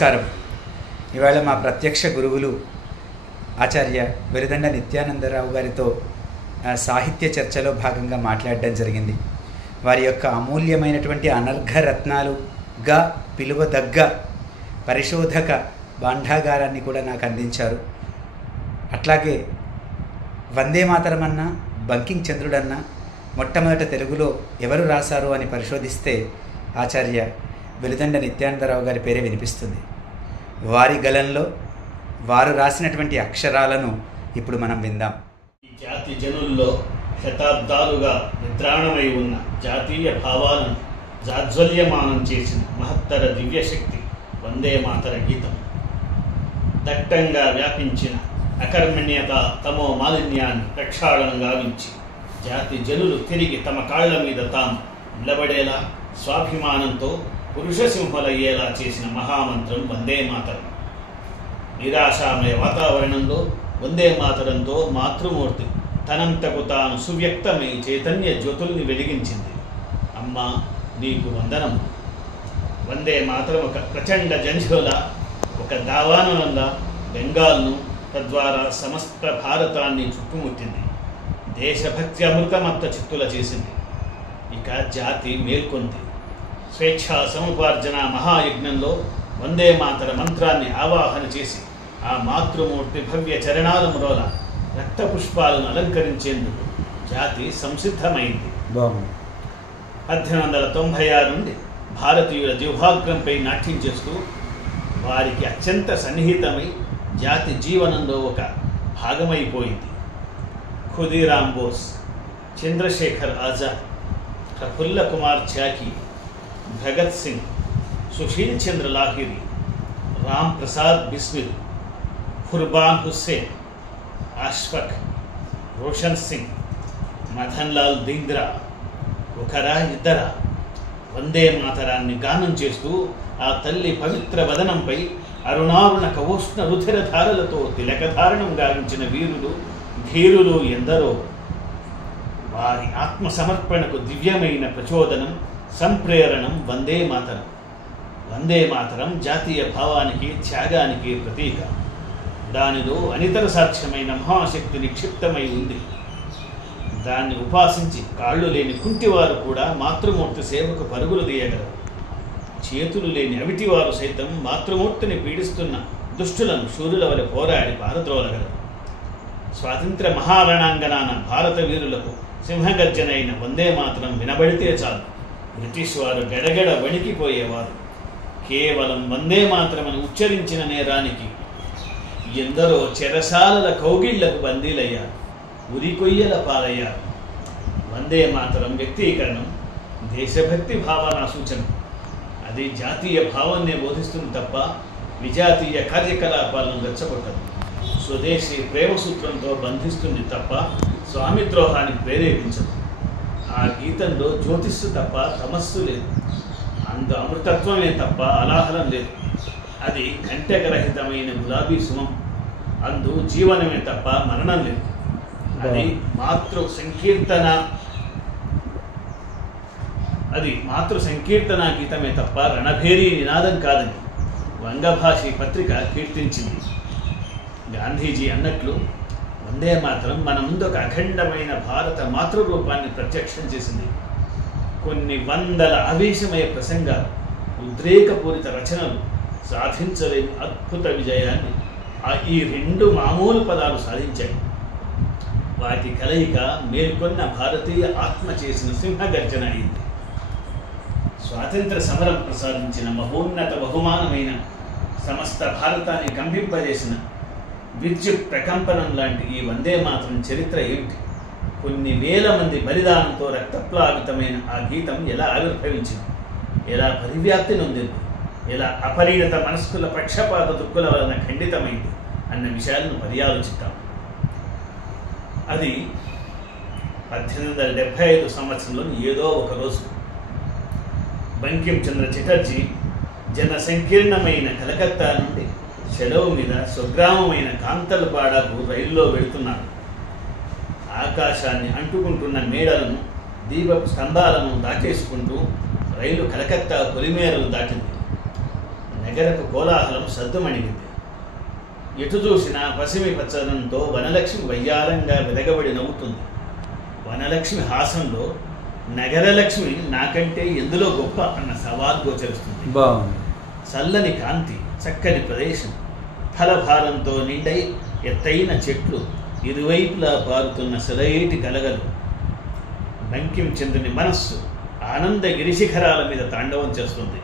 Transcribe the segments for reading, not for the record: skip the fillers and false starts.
నమస్కారం. ఇవాళ మా ప్రత్యక్ష గురువులు ఆచార్య వెలిదండ నిత్యానందరావు గారితో సాహిత్య చర్చలో భాగంగా మాట్లాడడం జరిగింది. వారి యొక్క అమూల్యమైనటువంటి అనర్ఘరత్నాలుగా పిలువదగ్గ పరిశోధక భాండాగారాన్ని కూడా నాకు అందించారు. అట్లాగే వందే మాతరమన్నా బంకిం చంద్రుడన్నా మొట్టమొదట తెలుగులో ఎవరు రాశారు అని పరిశోధిస్తే ఆచార్య వెలిదండ నిత్యానందరావు గారి పేరే వినిపిస్తుంది. వారి గలంలో వారు రాసినటువంటి అక్షరాలను ఇప్పుడు మనం విందాం. ఈ జాతి జనుల్లో శతాబ్దాలుగా నిద్రాణమై ఉన్న జాతీయ భావాలను జాజ్వల్యమానం చేసిన మహత్తర దివ్యశక్తి వందే మాతర గీతం. దట్టంగా వ్యాపించిన అకర్మణ్యత తమో మాలిన్యాన్ని ప్రక్షాళనం గావించి జాతి జనులు తిరిగి తమ కాళ్ల మీద తాము నిలబడేలా స్వాభిమానంతో పురుషసింహులయ్యేలా చేసిన మహామంత్రం వందే మాతరం. నిరాశామయ వాతావరణంలో వందే మాతరంతో మాతృమూర్తి తనంతకు తాను సువ్యక్తమై చైతన్య జ్యోతుల్ని వెలిగించింది. అమ్మా నీకు వందనం. వందే మాతరం ఒక ప్రచండ జంఝోల, ఒక దావానంలా బెంగాల్ను, తద్వారా సమస్త భారతాన్ని చుట్టుముట్టింది. దేశభక్తి అమృతమత్త చిత్తుల చేసింది. ఇక జాతి మేల్కొంది. స్వేచ్ఛా సముపార్జన మహాయజ్ఞంలో వందే మాతర మంత్రాన్ని ఆవాహన చేసి ఆ మాతృమూర్తి భవ్య చరణాల మ్రోల రక్త పుష్పాలను అలంకరించేందుకు జాతి సంసిద్ధమైంది. 1896 నుండి భారతీయుల జిహ్వాగ్రంపై నాట్యం చేస్తూ వారికి అత్యంత సన్నిహితమై జాతి జీవనంలో ఒక భాగమైపోయింది. ఖుదీరామ్ బోస్, చంద్రశేఖర్ ఆజాద్, ప్రఫుల్ల కుమార్ చాకి, భగత్ సింగ్, సుశీల్ చంద్ర లాహిరి, రామ్ ప్రసాద్ బిస్మిల్, ఖుర్బాన్ హుస్సేన్, అష్ఫక్, రోషన్ సింగ్, మదన్ లాల్ దింగ్రా ఒకరా ఇద్దరా వందే మాతరాన్ని గానం చేస్తూ ఆ తల్లి పవిత్ర వదనంపై అరుణారుణ కవోష్ణ రుధిరధారలతో తిలకధారణం గావించిన వీరులు ధీరులు ఎందరో. వారి ఆత్మసమర్పణకు దివ్యమైన ప్రచోదనం, సంప్రేరణం వందే మాతరం. వందే మాతరం జాతీయ భావానికి, త్యాగానికి ప్రతీక. దానిలో అనితర సాక్ష్యమైన మహాశక్తి నిక్షిప్తమై ఉంది. దాన్ని ఉపాసించి కాళ్ళు లేని కుంటివారు కూడా మాతృమూర్తి సేవకు పరుగులు తీయగలరు. చేతులు లేని అవిటివారు సైతం మాతృమూర్తిని పీడిస్తున్న దుష్టులను శూరుల వలె పోరాడి పారద్రోలగలరు. స్వాతంత్ర్య మహారణాంగణాన భారత వీరులకు సింహగర్జనైన వందే మాతరం వినబడితే చాలు బ్రిటిష్ వారు గడగడ వణికిపోయేవారు. కేవలం వందే మాతరమని ఉచ్చరించిన నేరానికి ఎందరో చెరసాలల కౌగిళ్లకు బందీలయ్యారు, ఉరికొయ్యల పాలయ్యారు. వందే మాతరం వ్యక్తీకరణం దేశభక్తి భావన సూచన. అది జాతీయ భావాన్నే బోధిస్తుంది తప్ప విజాతీయ కార్యకలాపాలను రెచ్చగొట్టదు. స్వదేశీ ప్రేమ సూత్రంతో బంధిస్తుంది తప్ప స్వామిద్రోహానికి ప్రేరేపించదు. ఆ గీతంలో జ్యోతిస్సు తప్ప తమస్సు లేదు. అందు అమృతత్వమే తప్ప అలాహలం లేదు. అది కంటకరహితమైన గులాబీ సుమం. అందు జీవనమే తప్ప మరణం లేదు. అది మాతృ సంకీర్తన గీతమే తప్ప రణభేరీ నినాదం కాదని వంగభాషి పత్రిక కీర్తించింది. గాంధీజీ అన్నట్లు వందే మాతరం మన ముందు ఒక అఖండమైన భారత మాతృరూపాన్ని ప్రత్యక్షం చేసింది. కొన్ని వందల ఆవేశమయ ప్రసంగాలు, ఉద్రేకపూరిత రచనలు సాధించలేని అద్భుత విజయాన్ని ఈ రెండు మామూలు పదాలు సాధించాయి. వాటి కలయిక మేల్కొన్న భారతీయ ఆత్మ చేసిన సింహగర్జన అయింది. స్వాతంత్ర సమరం ప్రసాదించిన మహోన్నత బహుమానమైన సమస్త భారతాన్ని కంపింపజేసిన విద్యుత్ ప్రకంపనం లాంటి ఈ వందే మాతరం చరిత్ర ఏమిటి? కొన్ని వేల మంది బలిదానంతో రక్తప్లావితమైన ఆ గీతం ఎలా ఆవిర్భవించింది, ఎలా పరివ్యాప్తి నొందింది, ఎలా అపరిణత మనస్కుల పక్షపాత దుక్కుల వలన ఖండితమైంది అన్న విషయాలను పర్యాలోచిద్దాం. అది 1875 సంవత్సరంలోని ఏదో ఒక రోజు బంకిం చంద్ర చటర్జీ జన సంకీర్ణమైన కలకత్తా నుండి సెలవు మీద స్వగ్రామమైన కాంతలపాడకు రైల్లో వెళుతున్నాడు. ఆకాశాన్ని అంటుకుంటున్న మేడలను, దీపపు స్తంభాలను దాటేసుకుంటూ రైలు కలకత్తా పొలిమేరలు దాటింది. నగరపు కోలాహలం సద్దుమణిగింది. ఎటు చూసినా పసిమి పచ్చదనంతో వనలక్ష్మి వయ్యారంగా వెలగబడి నవ్వుతుంది. వనలక్ష్మి హాసంలో నగరలక్ష్మి నాకంటే ఎందులో గొప్ప అన్న సవాల్ గోచరిస్తుంది. చల్లని కాంతి, చక్కని ప్రదేశం, ఫలభారంతో నిండై ఎత్తైన చెట్లు, ఇరువైపులా పారుతున్న సెలయేటి కలగలు. బంకించంద్రుని మనస్సు ఆనంద గిరిశిఖరాల మీద తాండవం చేస్తుంది.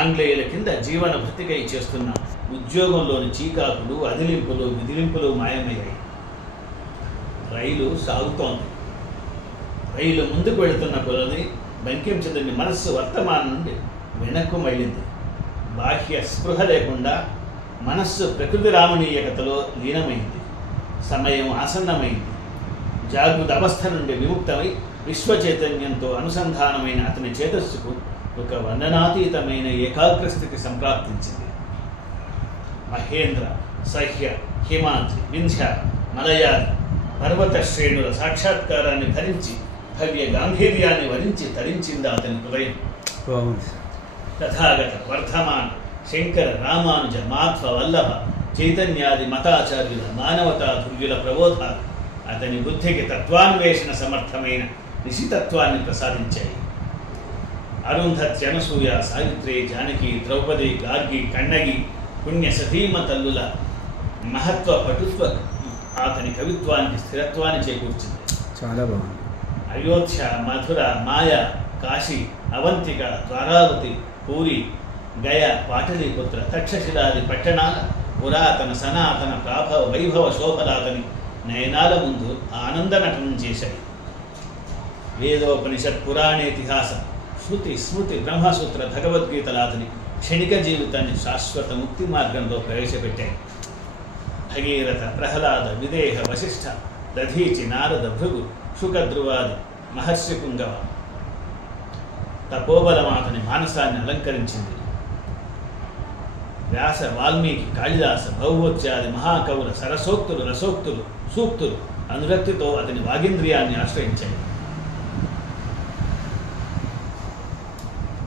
ఆంగ్లేయుల కింద జీవన భృతికై చేస్తున్న ఉద్యోగంలోని చీకాకులు, అదిలింపులు, విదిలింపులు మాయమయ్యాయి. రైలు సాగుతోంది. రైలు ముందుకు వెళుతున్న కొలది బంకించంద్రుని మనస్సు వర్తమానం నుండి వెనక్కు మళ్ళింది. బాహ్య స్పృహ లేకుండా మనస్సు ప్రకృతి రామణీయకతలో లీనమైంది. సమయం ఆసన్నమైంది. జాగృత అవస్థ నుండి విముక్తమై విశ్వ చైతన్యంతో అనుసంధానమైన అతని చేతస్సుకు ఒక వందనాతీతమైన ఏకాగ్రస్థితి సంప్రాప్తించింది. మహేంద్ర, సహ్య, హిమాద్రి, వింధ్య, మలయాది పర్వత శ్రేణుల సాక్షాత్కారాన్ని ధరించి భవ్య గాంభీర్యాన్ని వరించి తరించింది అతని హృదయం. తథాగత, వర్ధమాన, శంకర, రామానుజ, మాధ్వ, వల్లభ, చైతన్యాది మతాచార్యుల మానవతా ధృవ్యుల ప్రబోధాలు అతని బుద్ధికి తత్వాన్వేషణ సమర్థమైన నిశితత్వాన్ని ప్రసాదించాయి. అరుంధత్య, అనసూయ, సావిత్రి, జానకి, ద్రౌపది, గార్గి, కన్నగి, పుణ్య సతీమ తల్లుల మహత్వ పటుత్వ అతని కవిత్వానికి స్థిరత్వాన్ని చేకూర్చింది. చాలా బాగుంది. అయోధ్య, మధుర, మాయ, కాశీ, అవంతిక, ద్వారావతి, పూరి, గయ, పాటలీపుత్ర, తక్షశిలాది పట్టణాల పురాతన సనాతన ప్రాభవ వైభవ శోభలాతని నయనాల ముందు ఆనంద నటనం చేశాయి. వేదోపనిషత్, పురాణేతిహాసం, శృతి, స్మృతి, బ్రహ్మసూత్ర, భగవద్గీతలాతని క్షణిక జీవితాన్ని శాశ్వత ముక్తి మార్గంలో ప్రవేశపెట్టాయి. భగీరథ, ప్రహ్లాద, విదేహ, వశిష్ఠ, దధీచి, నారద, భృగు, శుకద్రువాది మహర్షి పుంగవ తపోబలం అతని మానసాన్ని అలంకరించింది. వ్యాస, వాల్మీకి, కాళిదాస, భౌవోత్యాది మహాకవుల సరసోక్తులు, రసోక్తులు, సూక్తులు అనురక్తితో అతని వాగేంద్రియాన్ని ఆశ్రయించాయి.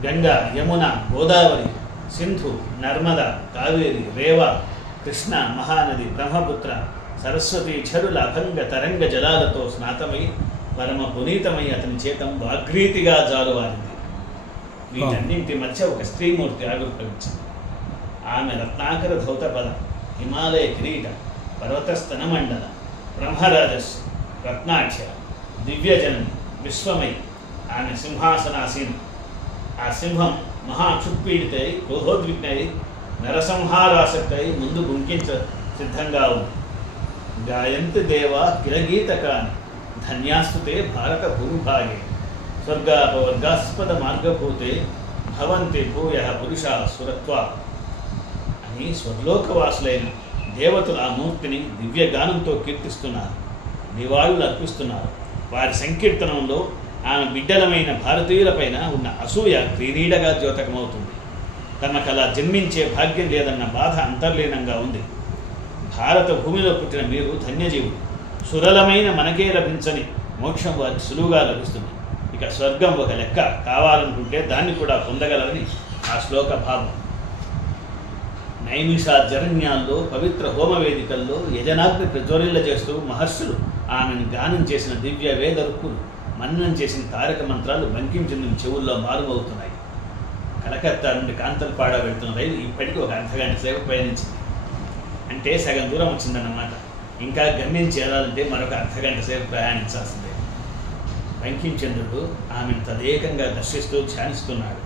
గంగా, యమున, గోదావరి, సింధు, నర్మద, కావేరి, రేవ, కృష్ణ, మహానది, బ్రహ్మపుత్ర, సరస్వతి ఝరుల అభంగ తరంగ జలాలతో స్నాతమై పరమ పునీతమై అతని చేతం వాగ్రీతిగా జాలువారింది. వీటన్నింటి మధ్య ఒక స్త్రీమూర్తి ఆవిర్భవించింది. ఆమె రత్నాకర ధౌతపద, హిమాలయ కిరీట, పర్వతస్తనమండల, బ్రహ్మరాజస్సు, రత్నాఖ్య, దివ్యజనని, విశ్వమై. ఆమె సింహాసనాసీన. ఆ సింహం మహాక్షుత్పీడితై, క్రోధోద్విగ్నై, నరసంహారాసక్తై ముందు గుంకించ సిద్ధంగా ఉంది. గాయంతి దేవా కిలగీతకాని ధన్యాస్తుతే భారత భూమిభాగే స్వర్గాపవర్గాస్పద మార్గభూతే భవంతి భూయ పురుషా సురత్వా అని స్వర్లోకవాసులైన దేవతలు ఆ మూర్తిని దివ్యగానంతో కీర్తిస్తున్నారు, నివాళులు అర్పిస్తున్నారు. వారి సంకీర్తనంలో ఆమె బిడ్డలమైన భారతీయులపైన ఉన్న అసూయ క్రీనీడగా ద్యోతకమవుతుంది. తమకలా జన్మించే భాగ్యం లేదన్న బాధ అంతర్లీనంగా ఉంది. భారత భూమిలో పుట్టిన మీరు ధన్యజీవులు. సురలమైన మనకే లభించని మోక్షం వారికి సులువుగా లభిస్తుంది. ఇక స్వర్గం ఒక లెక్క, కావాలనుకుంటే దాన్ని కూడా పొందగలరని ఆ శ్లోక భావం. నైమిషాజరణ్యాల్లో, పవిత్ర హోమవేదికల్లో యజనాగ్ని ప్రజ్వలిల్ల చేస్తూ మహర్షులు ఆమెను గానం చేసిన దివ్య వేద రుక్కులు, మన్నం చేసిన తారక మంత్రాలు బంకించంద్రుని చెవుల్లో మారుమవుతున్నాయి. కలకత్తా నుండి కాంతల్పాడ వెళ్తున్న రైలు ఇప్పటికీ ఒక అర్ధగంట సేపు పయనించింది. అంటే సగం దూరం వచ్చిందన్నమాట. ఇంకా గమ్యం చేరాలంటే మరొక అర్ధగంట సేపు ప్రయాణించాల్సిందే. బంకించంద్రుడు ఆమెను తదేకంగా దర్శిస్తూ ధ్యానిస్తున్నాడు.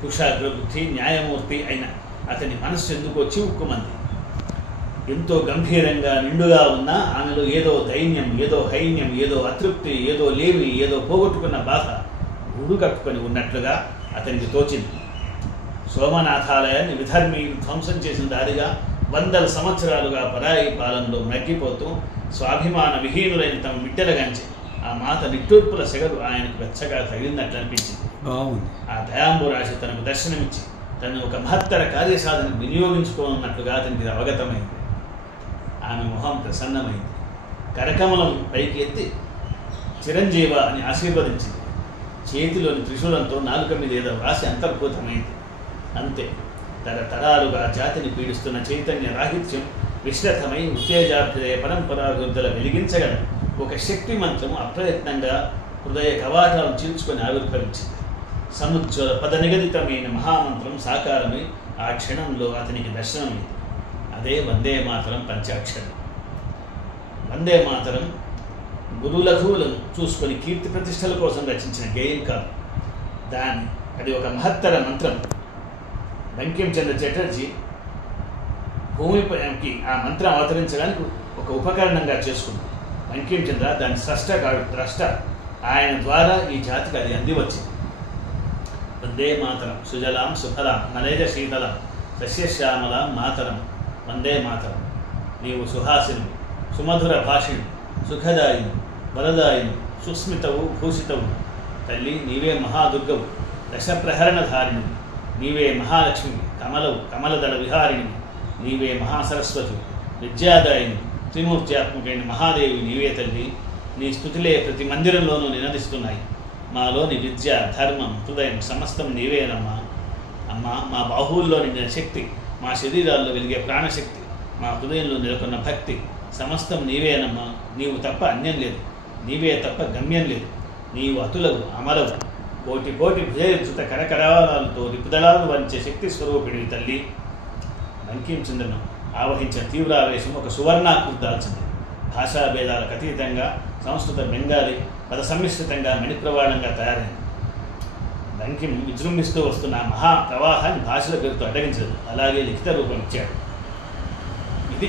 కుశాగ్రబుద్ధి, న్యాయమూర్తి అయిన అతని మనస్సు ఎందుకో చివుక్కుమంది. ఎంతో గంభీరంగా నిండుగా ఉన్న ఆమెలో ఏదో దైన్యం, ఏదో హైన్యం, ఏదో అతృప్తి, ఏదో లేమి, ఏదో పోగొట్టుకున్న బాధ గూడు కట్టుకొని ఉన్నట్లుగా అతనికి తోచింది. సోమనాథాలయాన్ని విధర్మీయులు ధ్వంసం చేసిన దారిగా 100 సంవత్సరాలుగా పరాయి పాలనలో మగ్గిపోతూ స్వాభిమాన విహీనులైన తమ బిడ్డలగాంచి ఆ మాత నిట్టూర్పుల సెగలు ఆయనకు వెచ్చగా తగిలినట్లు అనిపించింది. ఆ దయాంబురాశి తనకు దర్శనమిచ్చి తను ఒక మహత్తర కార్యసాధనకు వినియోగించుకోనున్నట్లుగా అతనికి అవగతమైంది. ఆమె మొహం ప్రసన్నమైంది. కరకమలం పైకి ఎత్తి చిరంజీవ అని ఆశీర్వదించింది. చేతిలోని త్రిశూలంతో నాలుక మీద ఏదో రాసి అంతర్భూతమైంది. అంతే. తరతరాలుగా జాతిని పీడిస్తున్న చైతన్య రాహిత్యం విశ్రతమై ఉత్తేజాభ్యుదయ పరంపరాభివృద్ధుల వెలిగించగల ఒక శక్తి మంత్రం అప్రయత్నంగా హృదయ కవాటాలను చీల్చుకొని ఆవిర్భవించింది. సముజ్వల పదనిగదితమైన మహామంత్రం సాకారమై ఆ క్షణంలో అతనికి దర్శనమైంది. అదే వందే మాతరం పంచాక్షరం. వందే మాతరం గురులఘువులను చూసుకొని కీర్తి ప్రతిష్టల కోసం రచించిన గేయం కాదు. అది ఒక మహత్తర మంత్రం. బంకించంద్ర చటర్జీ భూమిపైకి ఆ మంత్రం అవతరించడానికి ఒక ఉపకరణంగా చేసుకుంది. బంకించంద్ర దాని స్రష్ట కాదు, ద్రష్ట. ఆయన ద్వారా ఈ జాతికి అది అంది వచ్చింది. వందే మాతరం సుజలాం సుఫలాం నరేజ శీతలం సస్యశ్యామలాం మాతరం వందే మాతరం. నీవు సుహాసిని, సుమధుర భాషిణి, సుఖదాయిని, వరదాయిని, సుస్మితవు, భూషితవు. తల్లి నీవే మహాదుర్గవు, దశప్రహరణధారిణి. నీవే మహాలక్ష్మి, కమలవు, కమలదళ విహారిణి. నీవే మహాసరస్వతి, విద్యాదాయిని, త్రిమూర్త్యాత్మకైన మహాదేవి నీవే తల్లి. నీ స్తుతులే ప్రతి మందిరంలోనూ నినదిస్తున్నాయి. మాలోని విద్య, ధర్మం, హృదయం సమస్తం నీవేనమ్మా. అమ్మా, మా బాహువుల్లో నిండిన శక్తి, మా శరీరాల్లో వెలిగే ప్రాణశక్తి, మా హృదయంలో నెలకొన్న భక్తి సమస్తం నీవేనమ్మా. నీవు తప్ప అన్యం లేదు, నీవే తప్ప గమ్యం లేదు. నీవు అతులవు, అమరవు. కోటి కోటి భుజయుత కరకరాలతో రిపుదళాలు వంచే శక్తి స్వరూపిణి తల్లి. బంకించంద్రను ఆవహించిన తీవ్రావేశం ఒక సువర్ణాకృతి దాల్చింది. భాషా భేదాలకు అతీతంగా సంస్కృత, బెంగాలీ పద సమ్మిశ్రితంగా మణిప్రవాళంగా తయారైంది. బంకిం విజృంభిస్తూ వస్తున్న మహా ప్రవాహాన్ని భాషల పేరుతో అడ్డగించలేదు, అలాగే లిఖిత రూపం ఇచ్చాడు. ఇది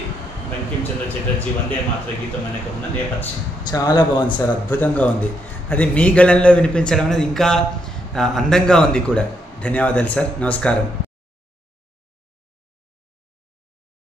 బంకించంద్ర చటర్జీ వందే మాతర గీతం వెనక ఉన్న నేపథ్యం. చాలా బాగుంది సార్, అద్భుతంగా ఉంది. అది మీ గళంలో వినిపించడం అనేది ఇంకా అందంగా ఉంది కూడా. ధన్యవాదాలు సార్, నమస్కారం.